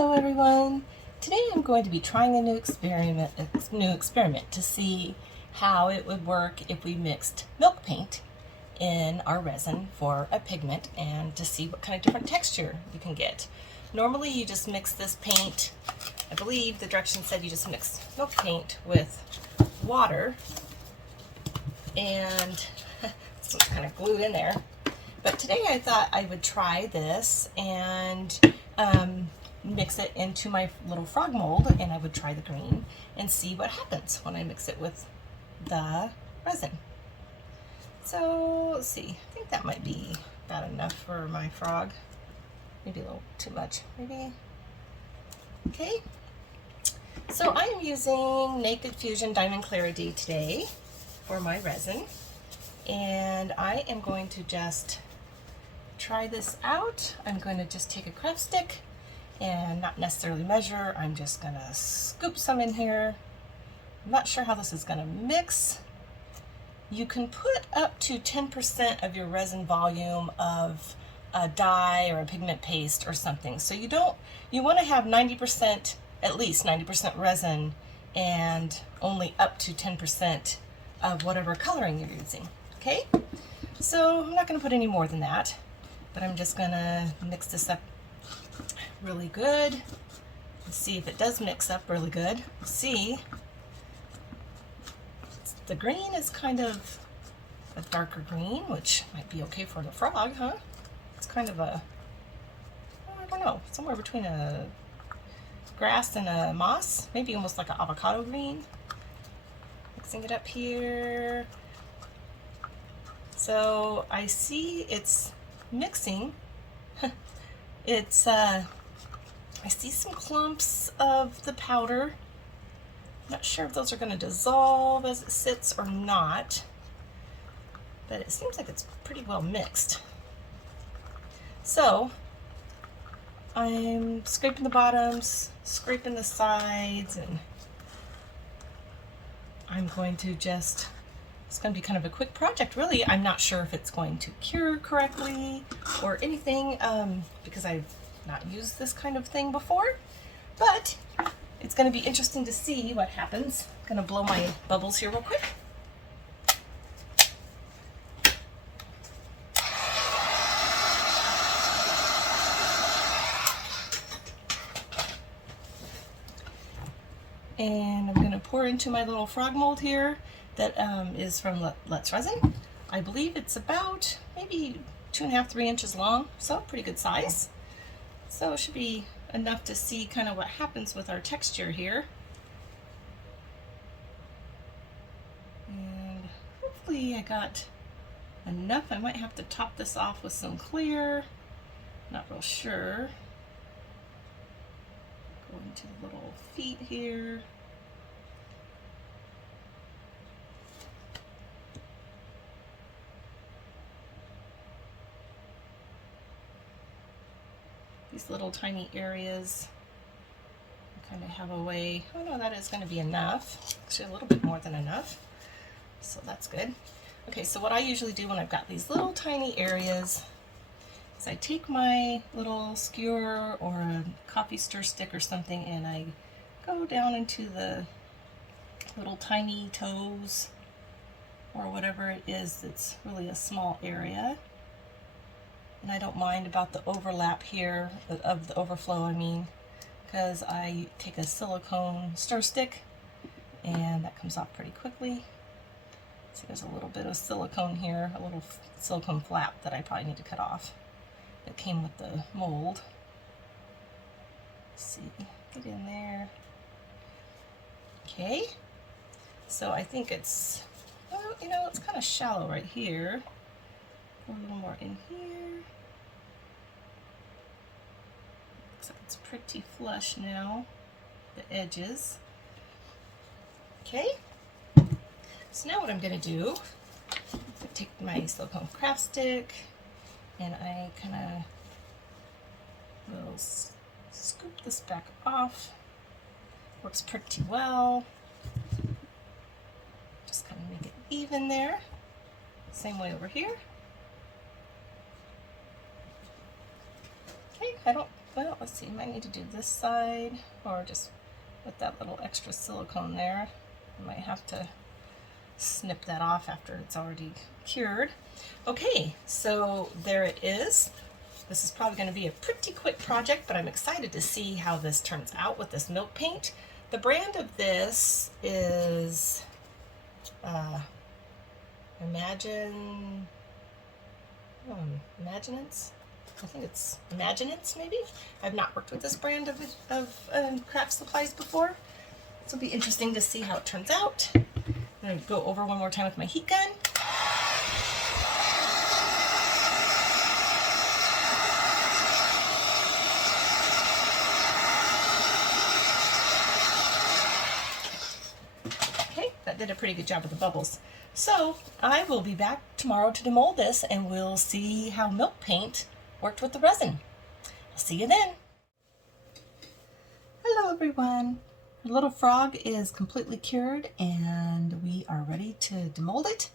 Hello everyone! Today I'm going to be trying a new experiment to see how it would work if we mixed milk paint in our resin for a pigment and to see what kind of different texture you can get. Normally you just mix this paint, I believe the directions said you just mix milk paint with water and it's kind of glued in there. But today I thought I would try this and mix it into my little frog mold, and I would try the green and see what happens when I mix it with the resin. So let's see, I think that might be about enough for my frog. Maybe a little too much, maybe. Okay, so I am using Naked Fusion Diamond Clarity today for my resin, and I am going to just try this out. I'm going to just take a craft stick and not necessarily measure. I'm just gonna scoop some in here. I'm not sure how this is gonna mix. You can put up to 10% of your resin volume of a dye or a pigment paste or something. So you want to have 90%, at least 90% resin, and only up to 10% of whatever coloring you're using. Okay, so I'm not going to put any more than that, but I'm just going to mix this up really good and see if it does mix up really good. See, the green is kind of a darker green, which might be okay for the frog, huh? It's kind of a, I don't know, somewhere between a grass and a moss, maybe almost like an avocado green. Mixing it up here. So I see it's mixing. It's I see some clumps of the powder. Not sure if those are going to dissolve as it sits or not, but it seems like it's pretty well mixed. So I'm scraping the bottoms, scraping the sides, and I'm going to just, it's going to be kind of a quick project really. I'm not sure if it's going to cure correctly or anything because I've not used this kind of thing before, but it's going to be interesting to see what happens. I'm going to blow my bubbles here real quick. And I'm going to pour into my little frog mold here that is from Let's Resin. I believe it's about maybe 2.5 to 3 inches long, so pretty good size. So it should be enough to see kind of what happens with our texture here. And hopefully I got enough. I might have to top this off with some clear. Not real sure. Going to the little feet here. These little tiny areas kind of have a way. Oh no, that is going to be enough. Actually, a little bit more than enough. So that's good. Okay, so what I usually do when I've got these little tiny areas is I take my little skewer or a coffee stir stick or something and I go down into the little tiny toes or whatever it is that's really a small area. And I don't mind about the overlap here, of the overflow I mean, because I take a silicone stir stick and that comes off pretty quickly. See, there's a little bit of silicone here, a little silicone flap that I probably need to cut off that came with the mold. Let's see, get in there. Okay, so I think it's, well, you know, it's kind of shallow right here. A little more in here. Looks like it's pretty flush now, the edges. Okay, so now what I'm going to do, I take my silicone craft stick and I kind of will scoop this back off. Works pretty well. Just kind of make it even there. Same way over here. Okay, I don't Well, let's see, I might need to do this side, or just with that little extra silicone there. I might have to snip that off after it's already cured. Okay, so there it is. This is probably going to be a pretty quick project, but I'm excited to see how this turns out with this milk paint. The brand of this is Imaginisce. I think it's Imaginisce, maybe. I've not worked with this brand of craft supplies before. So it'll be interesting to see how it turns out. I'm going to go over one more time with my heat gun. Okay, that did a pretty good job with the bubbles. So I will be back tomorrow to demold this, and we'll see how milk paint worked with the resin. I'll see you then. Hello everyone. Our little frog is completely cured, and we are ready to demold it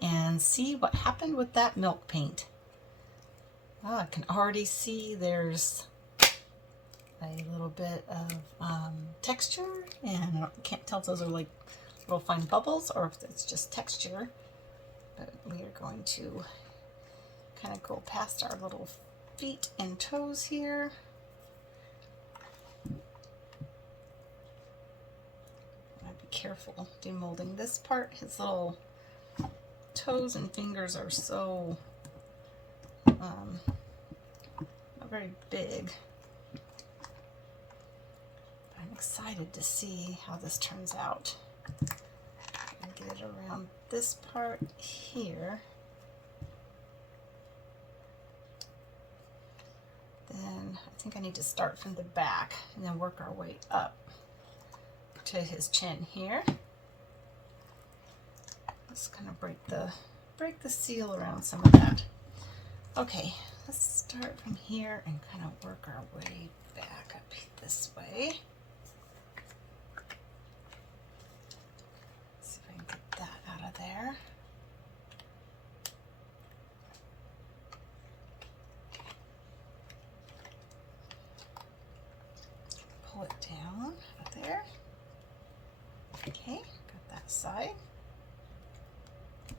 and see what happened with that milk paint. Oh, I can already see there's a little bit of texture, and I can't tell if those are like little fine bubbles or if it's just texture. But we are going to kind of go past our little feet and toes here. I'd be careful demolding this part. His little toes and fingers are so not very big. I'm excited to see how this turns out. I'll get it around this part here. Then I think I need to start from the back and then work our way up to his chin here. Just kind of break the seal around some of that. Okay, let's start from here and kind of work our way back up this way. See if I can get that out of there. Pull it down out there. Okay, got that side.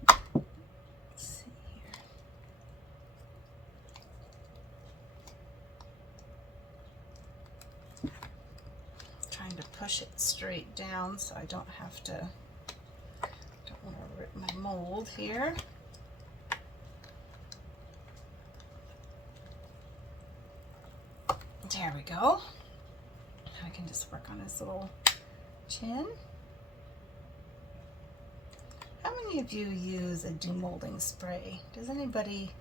Let's see here. Trying to push it straight down so I don't have to, don't want to rip my mold here. There we go. I can just work on his little chin. How many of you use a demolding spray? Does anybody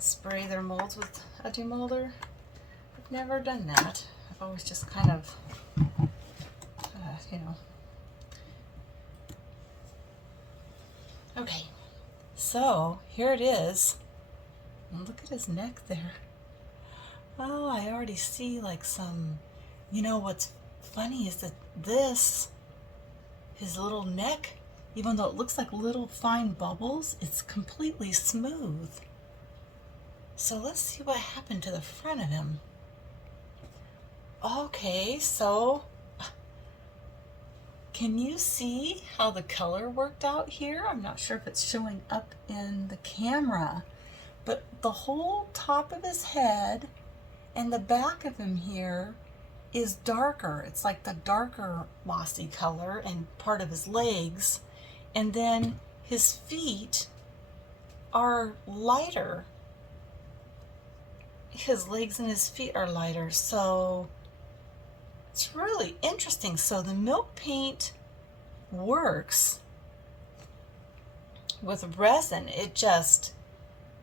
spray their molds with a demolder? I've never done that. I've always just kind of, you know. Okay, so here it is. And look at his neck there. Oh, I already see like some, you know what's funny is that this, his little neck, even though it looks like little fine bubbles, it's completely smooth. So let's see what happened to the front of him. Okay, so can you see how the color worked out here? I'm not sure if it's showing up in the camera, but the whole top of his head and the back of him here is darker. It's like the darker mossy color, and part of his legs. And then his feet are lighter. His legs and his feet are lighter. So it's really interesting. So the milk paint works with resin. It just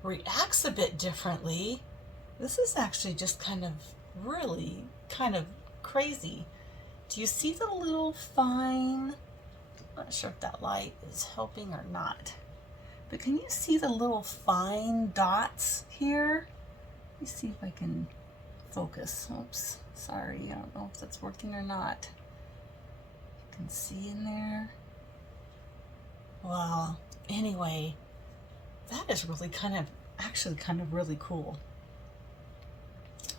reacts a bit differently. This is actually just kind of really kind of crazy. Do you see the little fine, I'm not sure if that light is helping or not, but can you see the little fine dots here? Let me see if I can focus. Oops, sorry, I don't know if that's working or not. You can see in there. Well, anyway, that is really actually kind of really cool.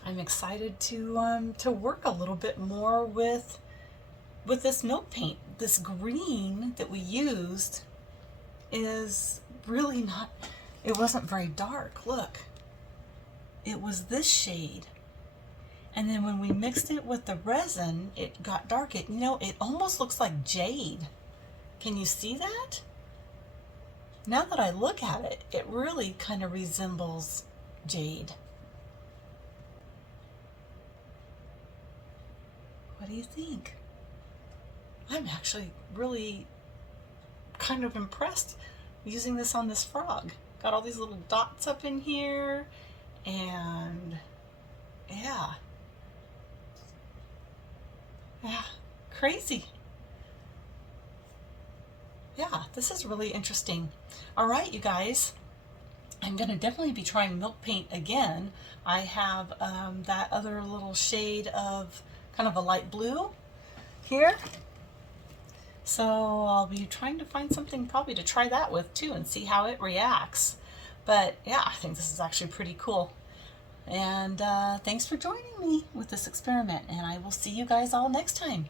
I'm excited to work a little bit more with this milk paint. This green that we used is really not, it wasn't very dark. Look, it was this shade. And then when we mixed it with the resin, it got dark. It, you know, it almost looks like jade. Can you see that? Now that I look at it, it really kind of resembles jade. What do you think? I'm actually really kind of impressed using this on this frog. Got all these little dots up in here, and yeah, crazy. Yeah, this is really interesting. All right, you guys, I'm gonna definitely be trying milk paint again. I have that other little shade of kind of a light blue here. So I'll be trying to find something probably to try that with too and see how it reacts. But yeah, I think this is actually pretty cool. And thanks for joining me with this experiment, and I will see you guys all next time.